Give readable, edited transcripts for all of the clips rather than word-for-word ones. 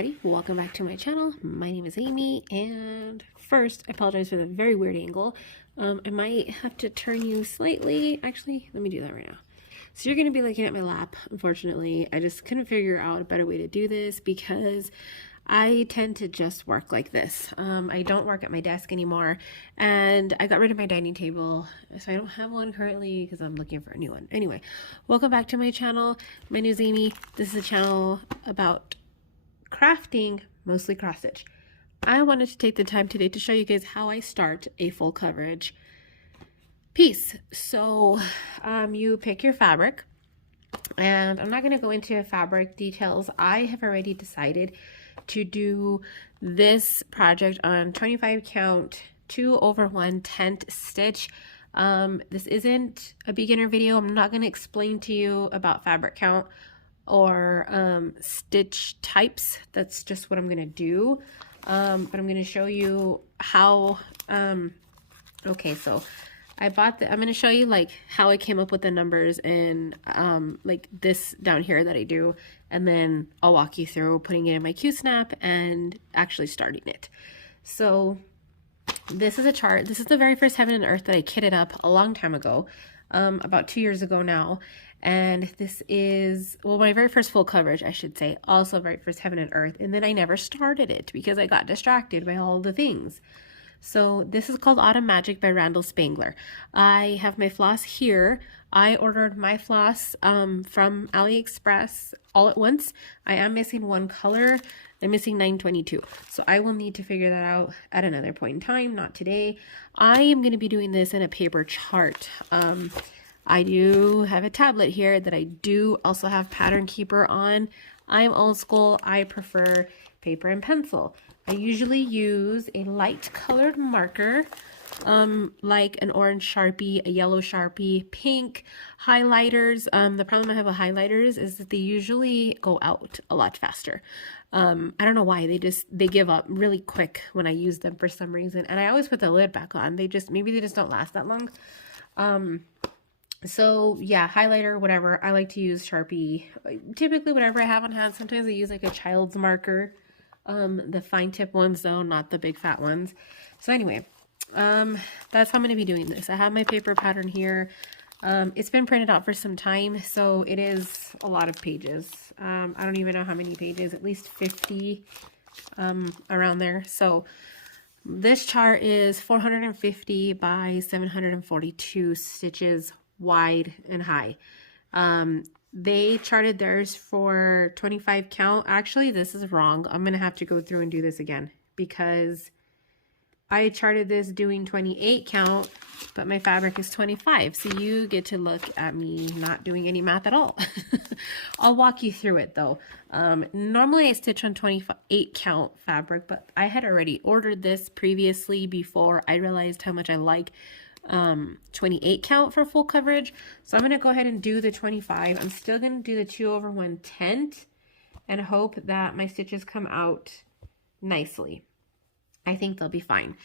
everybody, welcome back to my channel. My name is Amy, and first I apologize for the very weird angle. I might have to turn you slightly. Actually, let me do that right now. So you're going to be looking at my lap. Unfortunately, I just couldn't figure out a better way to do this because I tend to just work like this. I don't work at my desk anymore, and I got rid of my dining table, so I don't have one currently because I'm looking for a new one. Anyway, welcome back to my channel. My name is Amy. This is a channel about crafting, mostly cross stitch. I wanted to take the time today to show you guys how I start a full coverage piece. So you pick your fabric, and I'm not going to go into fabric details. I have already decided to do this project on 25 count 2/1 tent stitch. This isn't a beginner video. I'm not going to explain to you about fabric count or stitch types. That's just what I'm going to do. But I'm going to show you how, okay, so I bought I'm going to show you like how I came up with the numbers and like this down here that I do, and then I'll walk you through putting it in my Q-snap and actually starting it. So this is a chart. This is the very first Heaven and Earth that I kitted up a long time ago, about 2 years ago now. And this is, well, my very first full coverage, I should say, also very first Heaven and Earth. And then I never started it because I got distracted by all the things. So this is called Autumn Magic by Randall Spangler. I have my floss here. I ordered my floss from AliExpress all at once. I am missing one color. I'm missing 922. So I will need to figure that out at another point in time, not today. I am going to be doing this in a paper chart. I do have a tablet here that I do also have Pattern Keeper on. I'm old school. I prefer paper and pencil. I usually use a light colored marker, like an orange Sharpie, a yellow Sharpie, pink, highlighters. The problem I have with highlighters is that they usually go out a lot faster. I don't know why, they give up really quick when I use them for some reason. And I always put the lid back on. Maybe they just don't last that long. So yeah, highlighter, whatever. I like to use Sharpie, typically whatever I have on hand. Sometimes I use like a child's marker, the fine tip ones though, not the big fat ones. So anyway, that's how I'm going to be doing this. I have my paper pattern here. It's been printed out for some time, so it is a lot of pages. I don't even know how many pages, at least 50, around there. So this chart is 450 by 742 stitches wide and high. They charted theirs for 25 count. Actually, this is wrong. I'm going to have to go through and do this again because I charted this doing 28 count, but my fabric is 25. So you get to look at me not doing any math at all. I'll walk you through it though. Normally I stitch on 28 count fabric, but I had already ordered this previously before I realized how much I like 28 count for full coverage. So I'm going to go ahead and do the 25. I'm still going to do the 2/1 tent and hope that my stitches come out nicely. I think they'll be fine.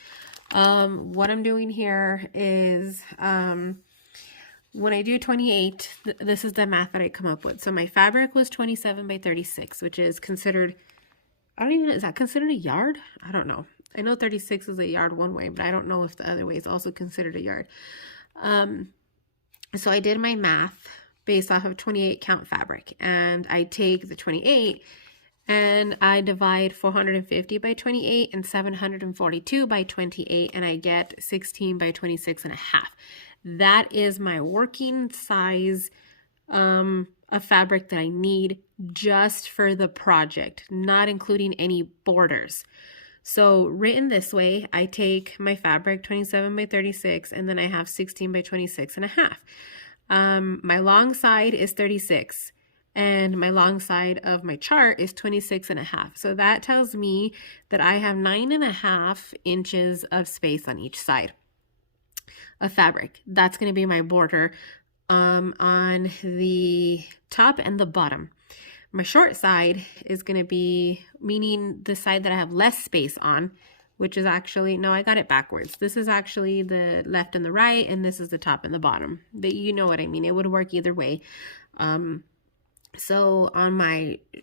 What I'm doing here is when I do 28, this is the math that I come up with. So my fabric was 27 by 36, which is considered, I don't even know, is that considered a yard? I don't know. I know 36 is a yard one way, but I don't know if the other way is also considered a yard. So I did my math based off of 28 count fabric, and I take the 28 and I divide 450 by 28 and 742 by 28, and I get 16 by 26 and a half. That is my working size of fabric that I need just for the project, not including any borders. So written this way, I take my fabric 27 by 36, and then I have 16 by 26 and a half. My long side is 36, and my long side of my chart is 26 and a half. So that tells me that I have 9.5 inches of space on each side of fabric. That's going to be my border on the top and the bottom. My short side is going to be, meaning the side that I have less space on, which is actually, no, I got it backwards. This is actually the left and the right, and this is the top and the bottom. But you know what I mean. It would work either way. So on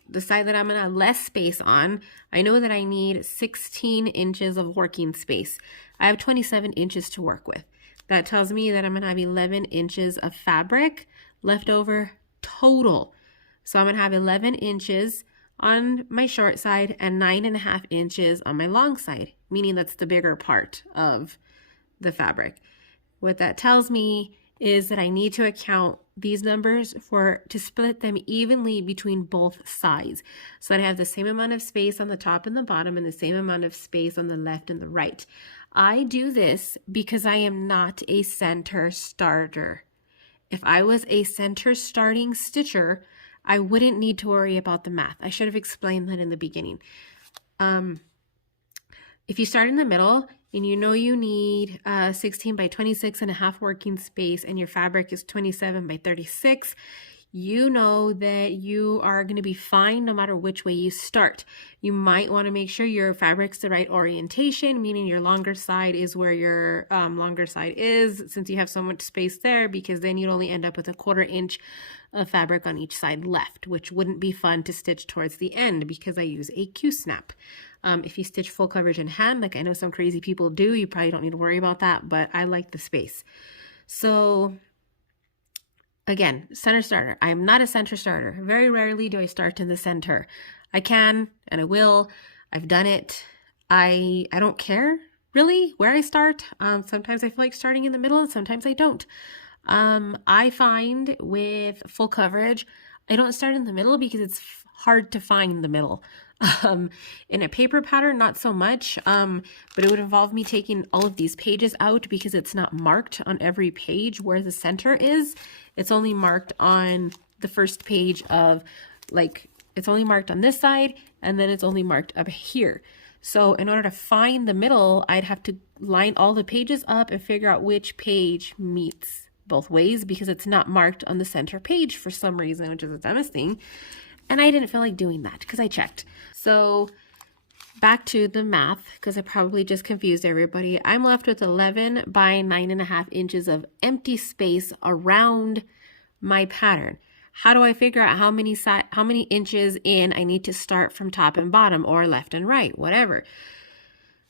the side that I'm gonna have less space on, I know that I need 16 inches of working space. I have 27 inches to work with. That tells me that I'm gonna have 11 inches of fabric left over total. So I'm gonna have 11 inches on my short side and 9.5 inches on my long side, meaning that's the bigger part of the fabric. What that tells me is that I need to account these numbers to split them evenly between both sides. So that I have the same amount of space on the top and the bottom and the same amount of space on the left and the right. I do this because I am not a center starter. If I was a center starting stitcher, I wouldn't need to worry about the math. I should have explained that in the beginning. If you start in the middle and you know you need 16 by 26.5 working space and your fabric is 27 by 36, you know that you are going to be fine no matter which way you start. You might want to make sure your fabric's the right orientation, meaning your longer side is where your longer side is, since you have so much space there, because then you'd only end up with a 1/4 inch of fabric on each side left, which wouldn't be fun to stitch towards the end because I use a Q-snap. If you stitch full coverage in hand, like I know some crazy people do, you probably don't need to worry about that, but I like the space. So again, center starter. I am not a center starter. Very rarely do I start in the center. I can and I will. I've done it. I don't care really where I start. Sometimes I feel like starting in the middle and sometimes I don't. I find with full coverage, I don't start in the middle because it's hard to find the middle. In a paper pattern, not so much, but it would involve me taking all of these pages out because it's not marked on every page where the center is. It's only marked on the first page of, like, it's only marked on this side, and then it's only marked up here. So in order to find the middle, I'd have to line all the pages up and figure out which page meets both ways because it's not marked on the center page for some reason, which is the dumbest thing. And I didn't feel like doing that because I checked. So back to the math, because I probably just confused everybody. I'm left with 11 by 9.5 inches of empty space around my pattern. How do I figure out how many inches in I need to start from top and bottom or left and right, whatever?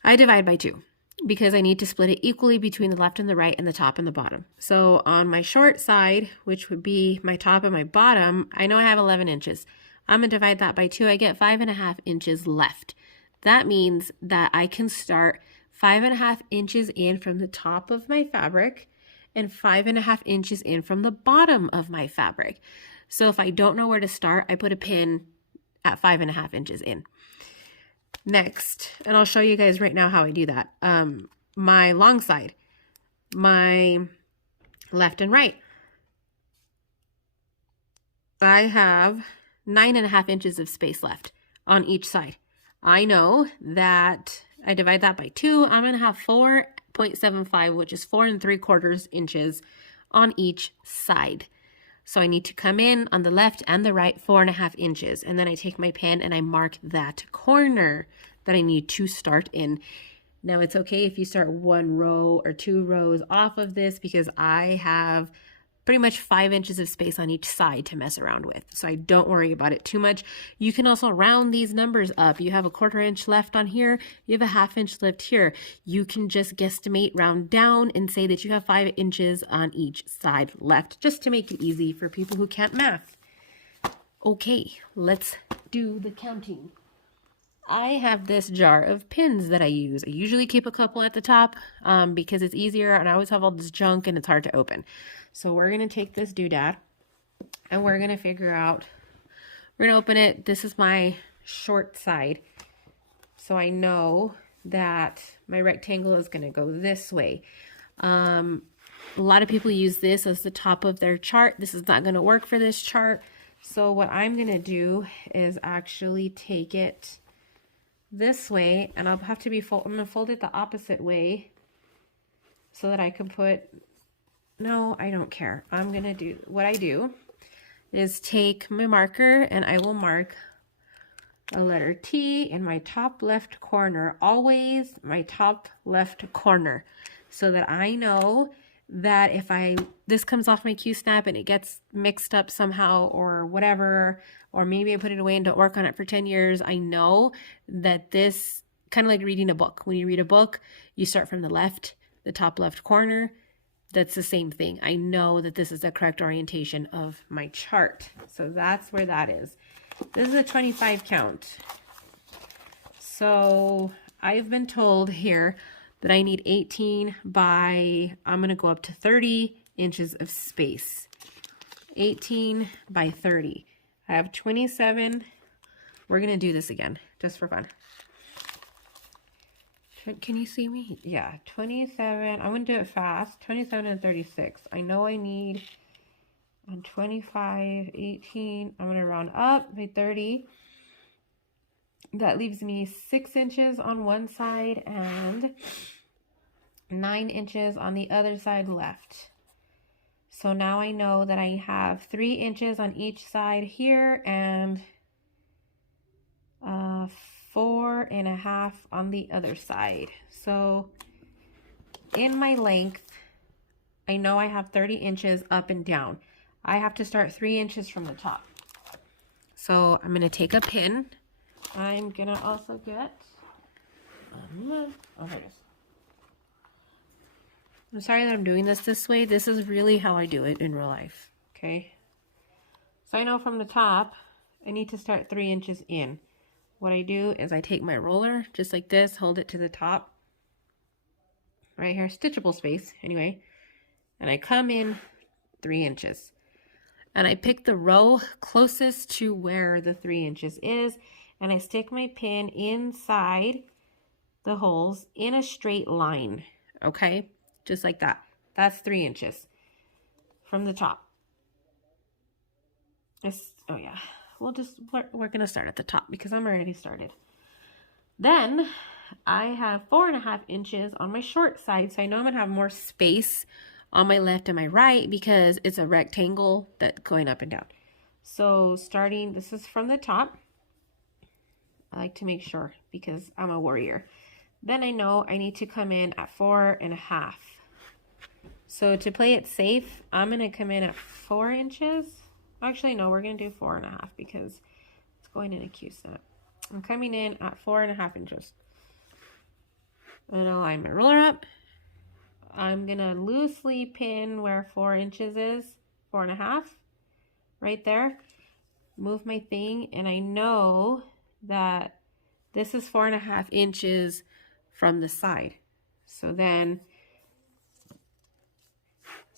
I divide by 2 because I need to split it equally between the left and the right and the top and the bottom. So on my short side, which would be my top and my bottom, I know I have 11 inches. I'm going to divide that by 2. I get 5.5 inches left. That means that I can start 5.5 inches in from the top of my fabric and 5.5 inches in from the bottom of my fabric. So if I don't know where to start, I put a pin at 5.5 inches in. Next, and I'll show you guys right now how I do that. My long side, my left and right. I have 9.5 inches of space left on each side. I know that I divide that by 2. I'm going to have 4.75, which is 4 3/4 inches on each side. So I need to come in on the left and the right 4.5 inches. And then I take my pen and I mark that corner that I need to start in. Now it's okay if you start 1 row or 2 rows off of this because I have pretty much 5 inches of space on each side to mess around with. So I don't worry about it too much. You can also round these numbers up. You have a 1/4 inch left on here. You have a 1/2 inch left here. You can just guesstimate, round down, and say that you have 5 inches on each side left, just to make it easy for people who can't math. Okay, let's do the counting. I have this jar of pins that I use. I usually keep a couple at the top because it's easier, and I always have all this junk and it's hard to open. So we're going to take this doodad and we're going to figure out, we're going to open it. This is my short side. So I know that my rectangle is going to go this way. A lot of people use this as the top of their chart. This is not going to work for this chart. So what I'm going to do is actually take it this way, and I'll have to be I'm going to fold it the opposite way so that I can put, no, I don't care. I'm going to do, what I do is take my marker and I will mark a letter T in my top left corner, always my top left corner, so that I know that if this comes off my Q-snap and it gets mixed up somehow or whatever, or maybe I put it away and don't work on it for 10 years, I know that this, kind of like reading a book. When you read a book, you start from the left, the top left corner. That's the same thing. I know that this is the correct orientation of my chart. So that's where that is. This is a 25 count. So I've been told here that I need 18 by, I'm going to go up to 30 inches of space. 18 by 30. I have 27. We're going to do this again, just for fun. Can you see me? Yeah, 27. I'm going to do it fast. 27 and 36. I know I need on 25, 18. I'm going to round up by 30. That leaves me 6 inches on one side and 9 inches on the other side left. So now I know that I have 3 inches on each side here and 4.5 on the other side. So in my length, I know I have 30 inches up and down. I have to start 3 inches from the top. So I'm going to take a pin. I'm going to also get, oh, here it is. I'm sorry that I'm doing this way. This is really how I do it in real life, okay? So I know from the top, I need to start 3 inches in. What I do is I take my roller, just like this, hold it to the top. Right here, stitchable space, anyway. And I come in 3 inches. And I pick the row closest to where the 3 inches is, and I stick my pin inside the holes in a straight line, okay? Just like that. That's 3 inches from the top. Oh yeah, we're gonna start at the top because I'm already started. Then I have 4.5 inches on my short side, so I know I'm gonna have more space on my left and my right because it's a rectangle that's going up and down. So starting, this is from the top. I like to make sure because I'm a warrior. Then I know I need to come in at 4.5. So to play it safe, I'm going to come in at 4 inches. Actually, no, we're going to do 4.5 because it's going in a Q-snap. I'm coming in at 4.5 inches. I'm going to line my roller up. I'm going to loosely pin where 4 inches is, 4.5, right there. Move my thing, and I know that this is 4.5 inches from the side. So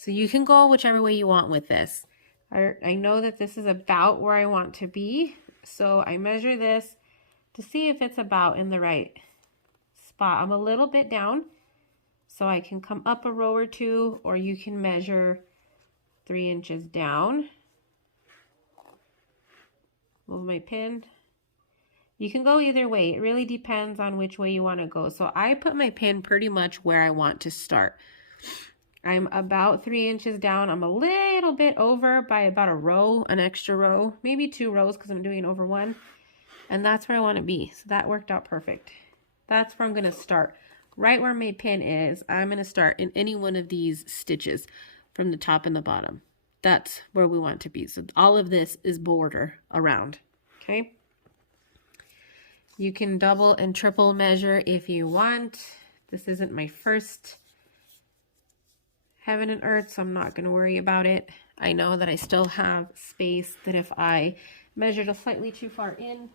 you can go whichever way you want with this. I know that this is about where I want to be. So I measure this to see if it's about in the right spot. I'm a little bit down, so I can come up a row or two, or you can measure 3 inches down. Move my pin. You can go either way. It really depends on which way you want to go. So I put my pin pretty much where I want to start. I'm about 3 inches down. I'm a little bit over by about a row, an extra row, maybe 2 rows because I'm doing over 1. And that's where I want to be. So that worked out perfect. That's where I'm going to start. Right where my pin is, I'm going to start in any one of these stitches from the top and the bottom. That's where we want to be. So all of this is border around. Okay. You can double and triple measure if you want. This isn't my first heaven and earth, so I'm not going to worry about it. I know that I still have space, that if I measured a slightly too far in,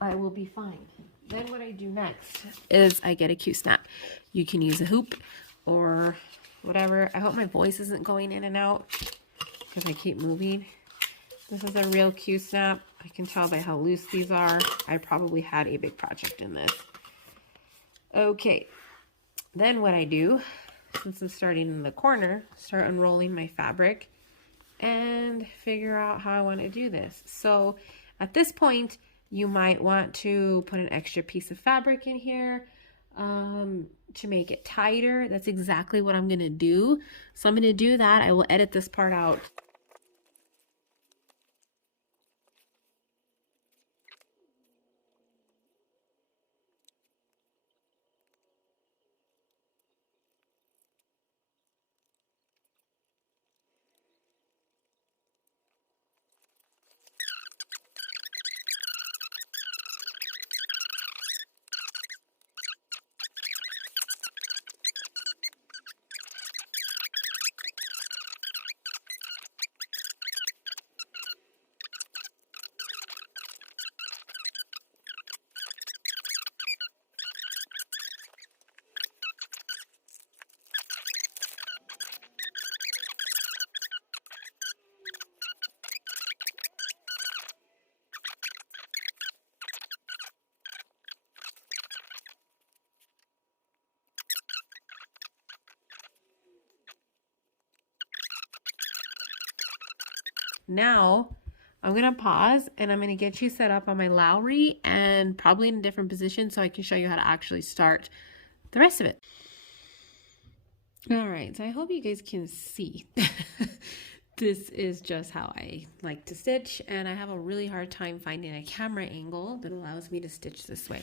I will be fine. Then what I do next is I get a Q-snap. You can use a hoop or whatever. I hope my voice isn't going in and out because I keep moving. This is a real Q-snap. I can tell by how loose these are. I probably had a big project in this. Okay, then what I do, since I'm starting in the corner, start unrolling my fabric and figure out how I want to do this. So at this point, you might want to put an extra piece of fabric in here to make it tighter. That's exactly what I'm going to do. So I'm going to do that. I will edit this part out. Now I'm going to pause and I'm going to get you set up on my Lowry and probably in a different position so I can show you how to actually start the rest of it. All right, so I hope you guys can see. This is just how I like to stitch, and I have a really hard time finding a camera angle that allows me to stitch this way.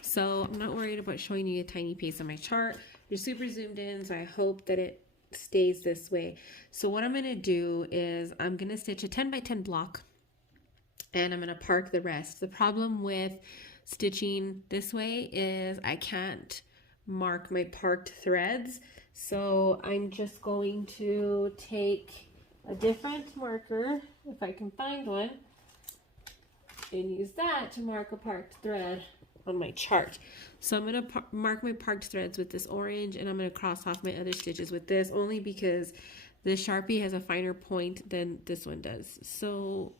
So I'm not worried about showing you a tiny piece of my chart. You're super zoomed in, so I hope that it stays this way. So what I'm going to do is I'm going to stitch a 10 by 10 block, and I'm going to park the rest. The problem with stitching this way is I can't mark my parked threads. So I'm just going to take a different marker, if I can find one, and use that to mark a parked thread on my chart. So I'm going to mark my parked threads with this orange, and I'm going to cross off my other stitches with this, only because this Sharpie has a finer point than this one does. So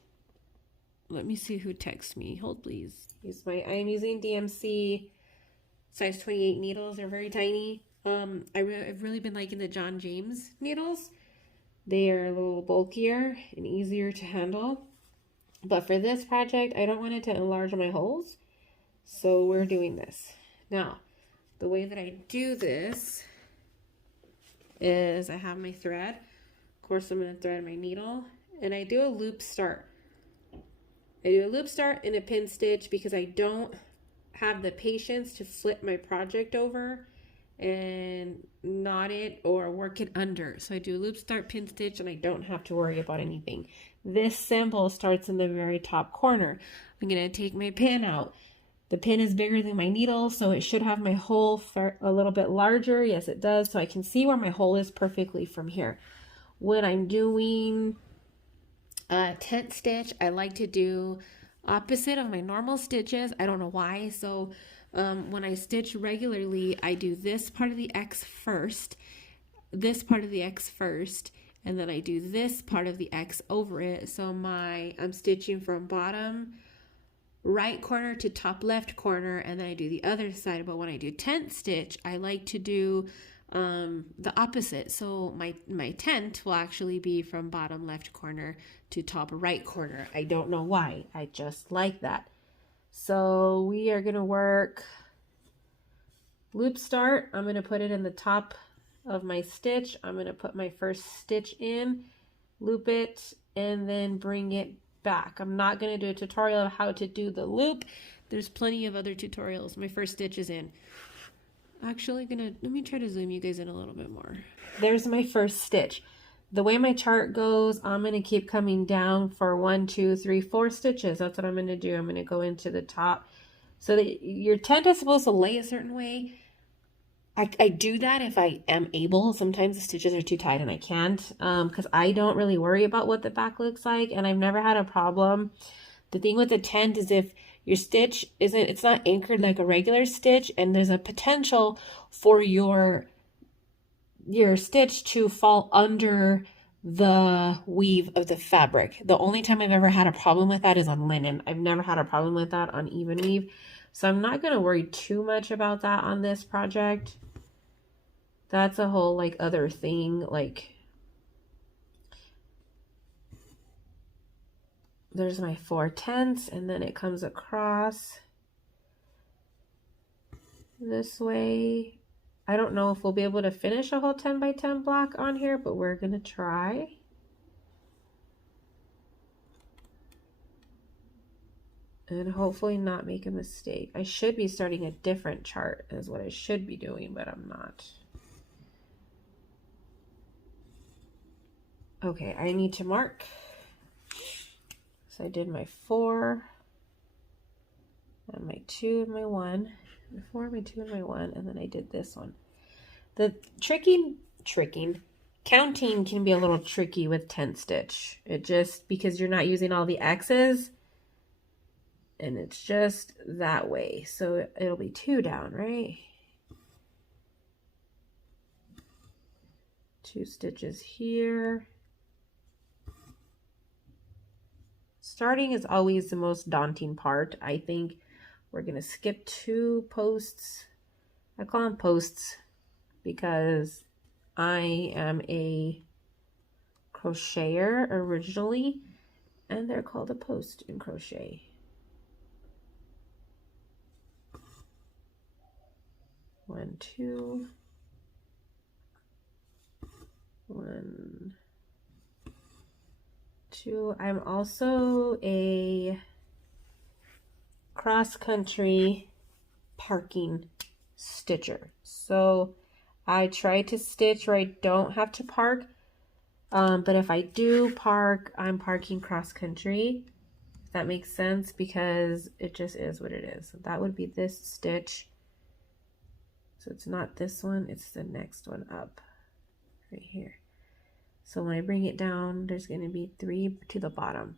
let me see who texts me. Hold please. I'm using DMC size 28 needles. They're very tiny. I've really been liking the John James needles. They are a little bulkier and easier to handle. But for this project, I don't want it to enlarge my holes. So we're doing this. Now, the way that I do this is I have my thread. Of course, I'm going to thread my needle. And I do a loop start. I do a loop start and a pin stitch because I don't have the patience to flip my project over and knot it or work it under. So I do a loop start, pin stitch, and I don't have to worry about anything. This symbol starts in the very top corner. I'm going to take my pin out. The pin is bigger than my needle, so it should have my hole a little bit larger. Yes, it does. So I can see where my hole is perfectly from here. When I'm doing a tent stitch, I like to do opposite of my normal stitches. I don't know why. So when I stitch regularly, I do this part of the X first, this part of the X first, and then I do this part of the X over it. So I'm stitching from bottom right corner to top left corner, and then I do the other side. But when I do tent stitch, I like to do the opposite. So my tent will actually be from bottom left corner to top right corner. I don't know why. I just like that. So we are going to work loop start. I'm going to put it in the top of my stitch. I'm going to put my first stitch in, loop it, and then bring it back. I'm not going to do a tutorial of how to do the loop. There's plenty of other tutorials. My first stitch is in. Actually, let me try to zoom you guys in a little bit more. There's my first stitch. The way my chart goes, I'm going to keep coming down for 1, 2, 3, 4 stitches. That's what I'm going to do. I'm going to go into the top. So that your tent is supposed to lay a certain way. I do that if I am able. Sometimes the stitches are too tight and I can't, because I don't really worry about what the back looks like, and I've never had a problem. The thing with the tent is if your stitch it's not anchored like a regular stitch, and there's a potential for your stitch to fall under the weave of the fabric. The only time I've ever had a problem with that is on linen. I've never had a problem with that on even weave. So I'm not going to worry too much about that on this project. That's a whole like other thing. Like there's my 4 tenths, and then it comes across this way. I don't know if we'll be able to finish a whole 10 by 10 block on here, but we're going to try. And hopefully not make a mistake. I should be starting a different chart is what I should be doing, but I'm not. Okay, I need to mark. So I did my 4 and my 2 and my 1. My 4, my 2, and my 1, and then I did this one. The counting can be a little tricky with tent stitch. It just, because you're not using all the X's, and it's just that way. So it'll be 2 down, right? 2 stitches here. Starting is always the most daunting part. I think we're going to skip 2 posts. I call them posts because I am a crocheter originally. and they're called a post in crochet. One, two, one, two. I'm also a cross-country parking stitcher. So I try to stitch where I don't have to park. But if I do park, I'm parking cross-country. If that makes sense, because it just is what it is. So that would be this stitch. So it's not this one, it's the next one up right here. So when I bring it down, there's going to be 3 to the bottom.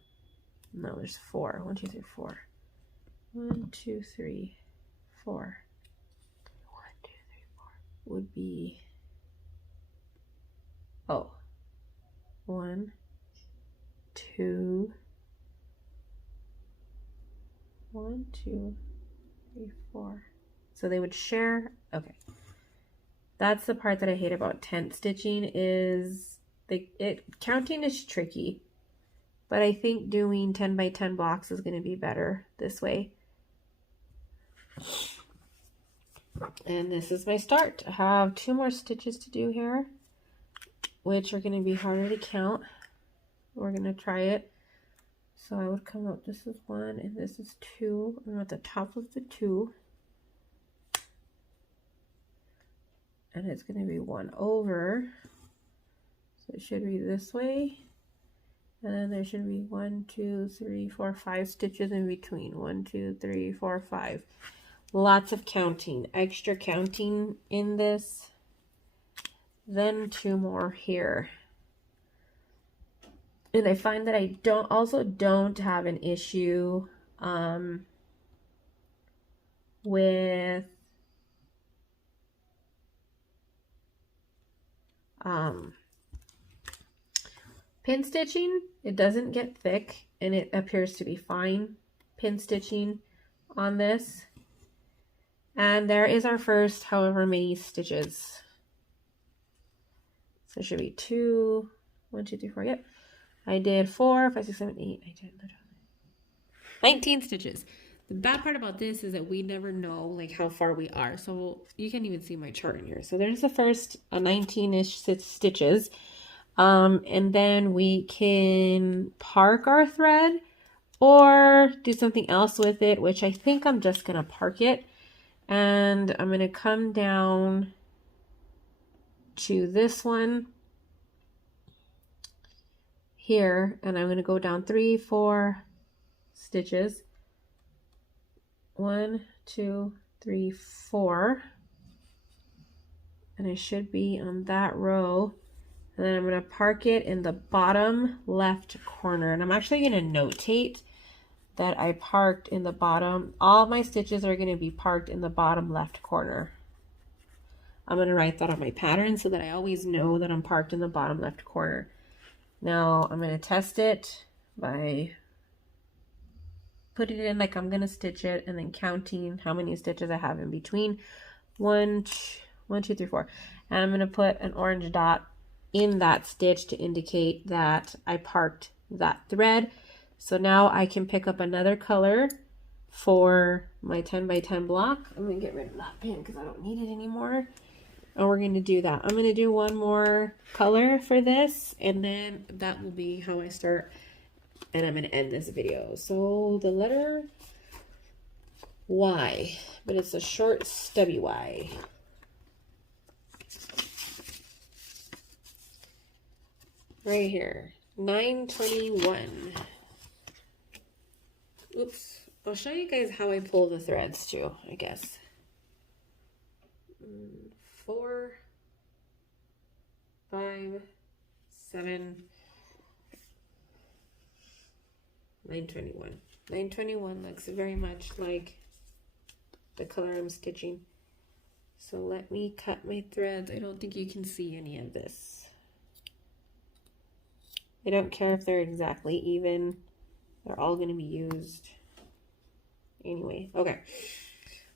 No, there's 4. 1, 2, 3, 4. 1, 2, 3, 4. 1, 2, 3, 4 would be, oh, 1, 2, 1, 2, 3, 4. So they would share. Okay. That's the part that I hate about tent stitching is counting is tricky, but I think doing 10 by 10 blocks is going to be better this way. And this is my start. I have 2 more stitches to do here, which are going to be harder to count. We're going to try it. So I would come up, this is 1 and this is 2. I'm at the top of the 2. And it's going to be 1 over. So it should be this way. And then there should be 1, 2, 3, 4, 5 stitches in between. 1, 2, 3, 4, 5. Lots of counting, extra counting in this. Then 2 more here. And I find that I don't have an issue with pin stitching. It doesn't get thick and it appears to be fine pin stitching on this. And there is our first however many stitches. So it should be 2, 1, 2, 3, 4. Yep. I did 4, 5, 6, 7, 8, 9, 10, 19 stitches. The bad part about this is that we never know like how far we are. So you can't even see my chart in here. So there's the first 19-ish stitches. And then we can park our thread or do something else with it, which I think I'm just going to park it. And I'm going to come down to this one here, and I'm going to go down 3, 4 stitches. 1, 2, 3, 4. And I should be on that row. And then I'm going to park it in the bottom left corner. And I'm actually going to notate that I parked in the bottom. All my stitches are going to be parked in the bottom left corner. I'm going to write that on my pattern so that I always know that I'm parked in the bottom left corner. Now I'm going to test it by putting it in like I'm going to stitch it and then counting how many stitches I have in between. 1, 2, 3, 4. And I'm going to put an orange dot in that stitch to indicate that I parked that thread. So now I can pick up another color for my 10 by 10 block. I'm going to get rid of that pin because I don't need it anymore. And we're going to do that. I'm going to do one more color for this, and then that will be how I start. And I'm going to end this video. So the letter Y, but it's a short stubby Y. Right here, 921. Oops, I'll show you guys how I pull the threads too, I guess. 4, 5, 7, 921. 921 looks very much like the color I'm stitching. So let me cut my threads. I don't think you can see any of this. I don't care if they're exactly even. They're all going to be used. Anyway, okay.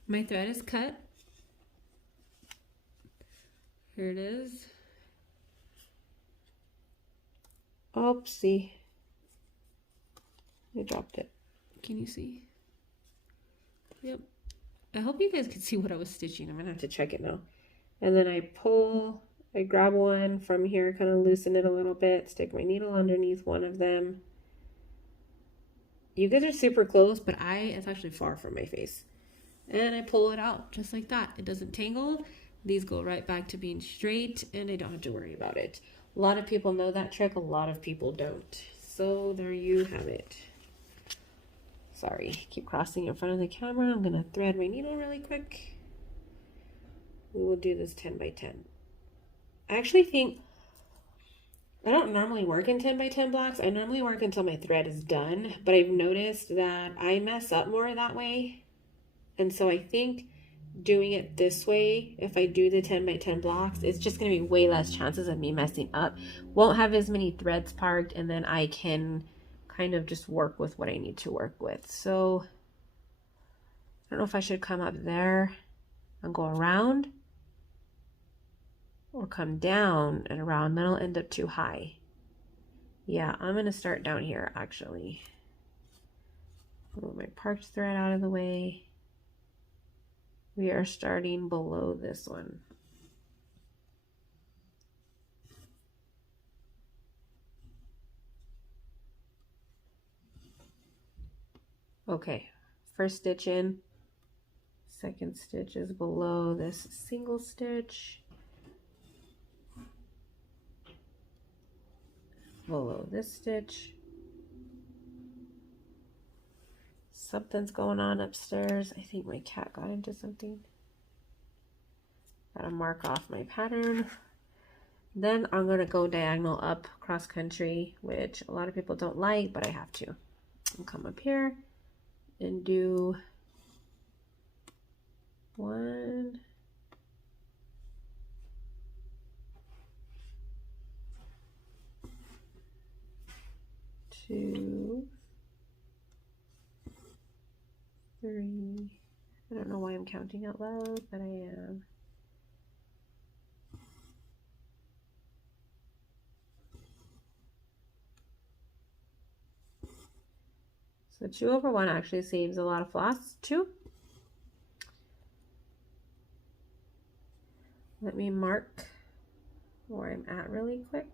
My thread is cut. Here it is. Oopsie. I dropped it. Can you see? Yep. I hope you guys can see what I was stitching. I'm gonna have to check it now. And then I grab one from here, kind of loosen it a little bit, stick my needle underneath one of them. You guys are super close, but it's actually far from my face. And I pull it out just like that. It doesn't tangle. These go right back to being straight and I don't have to worry about it. A lot of people know that trick. A lot of people don't. So there you have it. Sorry, keep crossing in front of the camera. I'm gonna thread my needle really quick. We will do this 10 by 10. I actually think, I don't normally work in 10 by 10 blocks. I normally work until my thread is done, but I've noticed that I mess up more that way. And so I think doing it this way, if I do the 10 by 10 blocks, it's just gonna be way less chances of me messing up. Won't have as many threads parked, and then I can kind of just work with what I need to work with. So I don't know if I should come up there and go around or come down and around. That'll end up too high. Yeah, I'm gonna start down here actually. Move my parked thread out of the way. We are starting below this one. Okay, first stitch in, second stitch is below this single stitch, below this stitch. Something's going on upstairs. I think my cat got into something. Gotta mark off my pattern. Then I'm gonna go diagonal up cross country, which a lot of people don't like, but I have to. I'll come up here and do 1, 2, 3. I don't know why I'm counting out loud, but I am. So 2 over 1 actually saves a lot of floss too. Let me mark where I'm at really quick.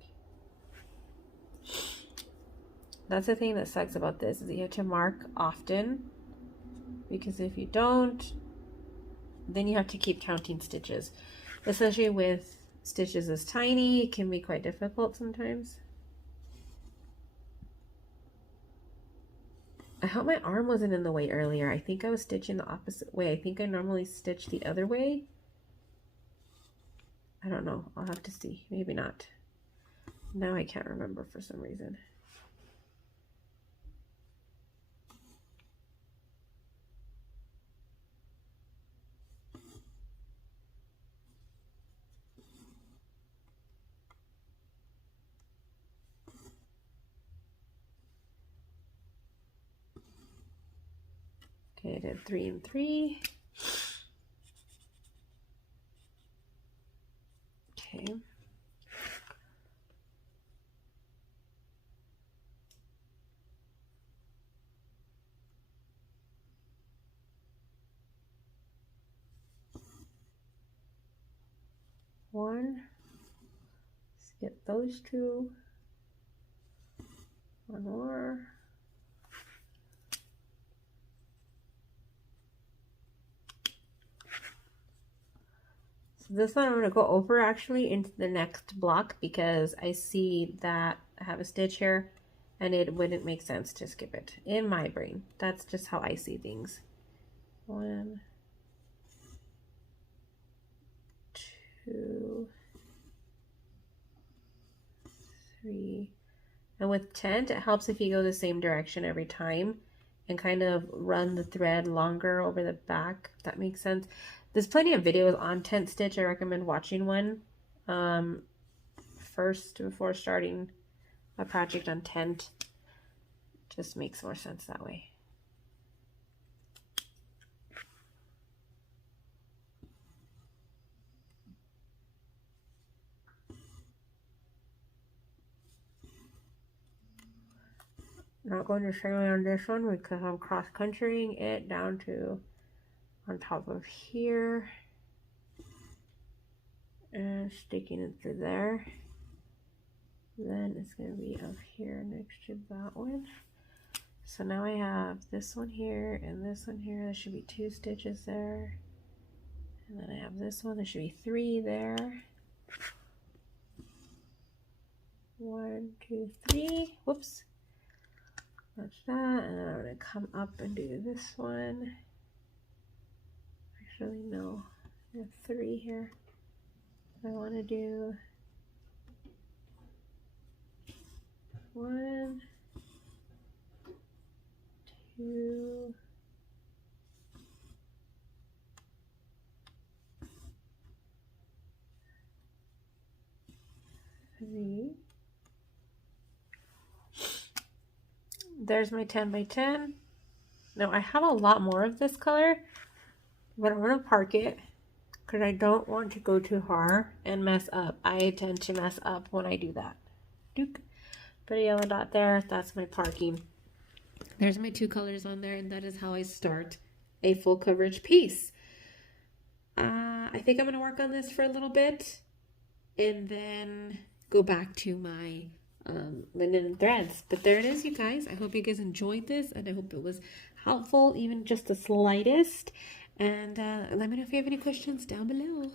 That's the thing that sucks about this, is that you have to mark often, because if you don't, then you have to keep counting stitches. Especially with stitches this tiny, it can be quite difficult sometimes. I hope my arm wasn't in the way earlier. I think I was stitching the opposite way. I think I normally stitch the other way. I don't know. I'll have to see. Maybe not. Now I can't remember for some reason. Okay, I did 3 and 3. Okay. One. Let's get those 2. One more. This one I'm going to go over actually into the next block, because I see that I have a stitch here and it wouldn't make sense to skip it in my brain. That's just how I see things. 1, 2, 3. And with tent, it helps if you go the same direction every time and kind of run the thread longer over the back, if that makes sense. There's plenty of videos on tent stitch. I recommend watching one first before starting a project on tent. Just makes more sense that way. not going to straight away on this one because I'm cross-countrying it down to on top of here and sticking it through there. Then it's going to be up here next to that one. So now I have this one here and this one here. There should be 2 stitches there. And then I have this one. There should be 3 there. 1, 2, 3. Whoops. That's that. And then I'm going to come up and do this one. Actually, no. I have 3 here. I want to do 1, 2, 3. There's my 10 by 10. Now I have a lot more of this color, but I'm going to park it because I don't want to go too hard and mess up. I tend to mess up when I do that. Dook. Put a yellow dot there. That's my parking. There's my 2 colors on there, and that is how I start a full coverage piece. I think I'm going to work on this for a little bit and then go back to my linen and threads. But there it is, you guys. I hope you guys enjoyed this, and I hope it was helpful, even just the slightest. And let me know if you have any questions down below.